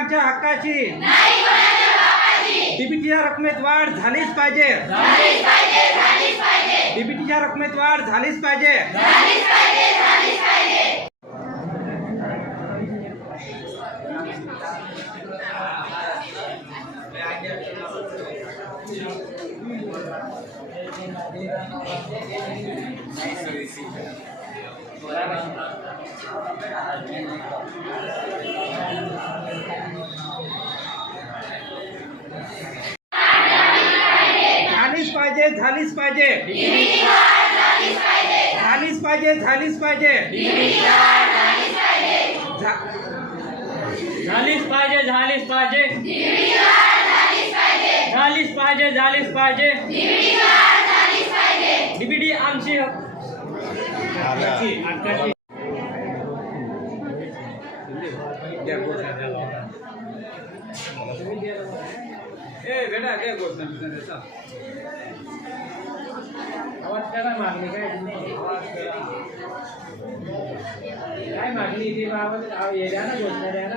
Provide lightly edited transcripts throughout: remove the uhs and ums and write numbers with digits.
आमच्या हक्काची डीबीटीच्या रकमेत वाढ झालीच पाहिजे. डीबीटीच्या रकमेत वाढ झालीच पाहिजे. झालीच पाहिजे. झालीच पाहिजे. झालीच पाहिजे. झालीच पाहिजे. झालीच पाहिजे. झालीच पाहिजे. झालीच पाहिजे. झालीच पाहिजे. डीबीटी आमची हक्काची. बेटा काय गोष्ट आवाज करा. मागणी काय काय मागणी ती आवाज येड्या ना घोषणा द्या ना.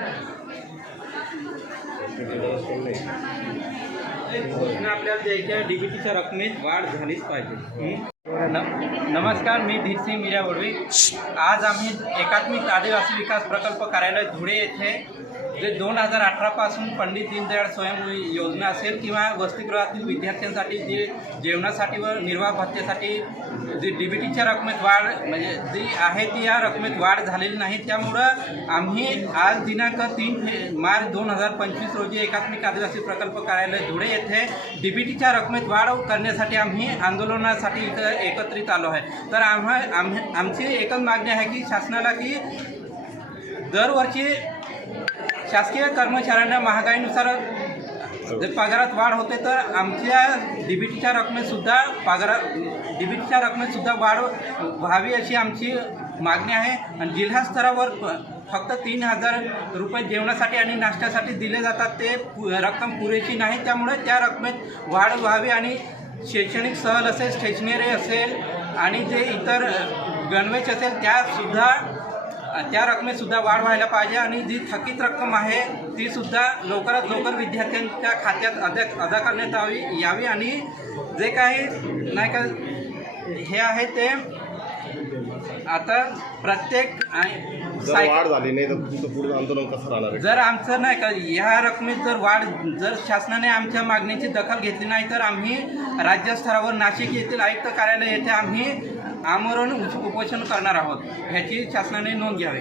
घोषणा आपल्याला द्यायच्या डीबीटीच्या रकमेत वाढ झालीच पाहिजे. नमस्कार, मी धीरसिंग मीरा वडवी. आज आम्ही एकात्मिक आदिवासी विकास प्रकल्प कार्यालय धुळे येथे जे 2018 पासून पंडित दीनदयाळ स्वयं योजना असेल किंवा वसतिगृहातील विद्यार्थ्यांसाठी जे जेवणासाठी व निर्वाह भत्त्यासाठी जे डीबीटीच्या रकमेत वाढ म्हणजे जी आहे ती या रकमेत वाढ झालेली नाही. त्यामुळं आम्ही आज दिनांक 3 मार्च 2025 रोजी एकात्मिक आदिवासी प्रकल्प कार्यालय धुळे येथे डीबीटीच्या रकमेत वाढ करण्यासाठी आम्ही आंदोलनासाठी एकत्रित आलो आहे. तर आमची एकच मागणी आहे की शासनाला की दरवर्षी शासकीय कर्मचाऱ्यांना महागाईनुसार पगारात वाढ होते तर आमच्या डीबीटीच्या रकमेतसुद्धा डीबीटीच्या रकमेतसुद्धा वाढ व्हावी अशी आमची मागणी आहे. आणि जिल्हा स्तरावर फक्त 3,000 रुपये जेवणासाठी आणि नाश्त्यासाठी दिले जातात. ते रक्कम पुरेशी नाही. त्यामुळे त्या रकमेत वाढ व्हावी आणि शैक्षणिक सहल असेल, स्टेशनरी असेल आणि जे इतर गणवेश असेल त्या रकमेतसुद्धा वाढ व्हायला पाहिजे. आणि जी थकीत रक्कम आहे तीसुद्धा लवकरात लवकर विद्यार्थ्यांच्या खात्यात अदा करण्यात यावी आणि जे काही नाही का हे आहे ते आता प्रत्येक वाढ झाली नाही तर तुमचं पुढे आंदोलन कसं राहणार? जर आमचं नाही का ह्या रकमेत जर शासनाने आमच्या मागणीची दखल घेतली नाही तर आम्ही राज्यस्तरावर नाशिक येथील आयुक्त कार्यालय येथे आम्ही आमरण उपोषण करणार आहोत. ह्याची शासनाने नोंद घ्यावी.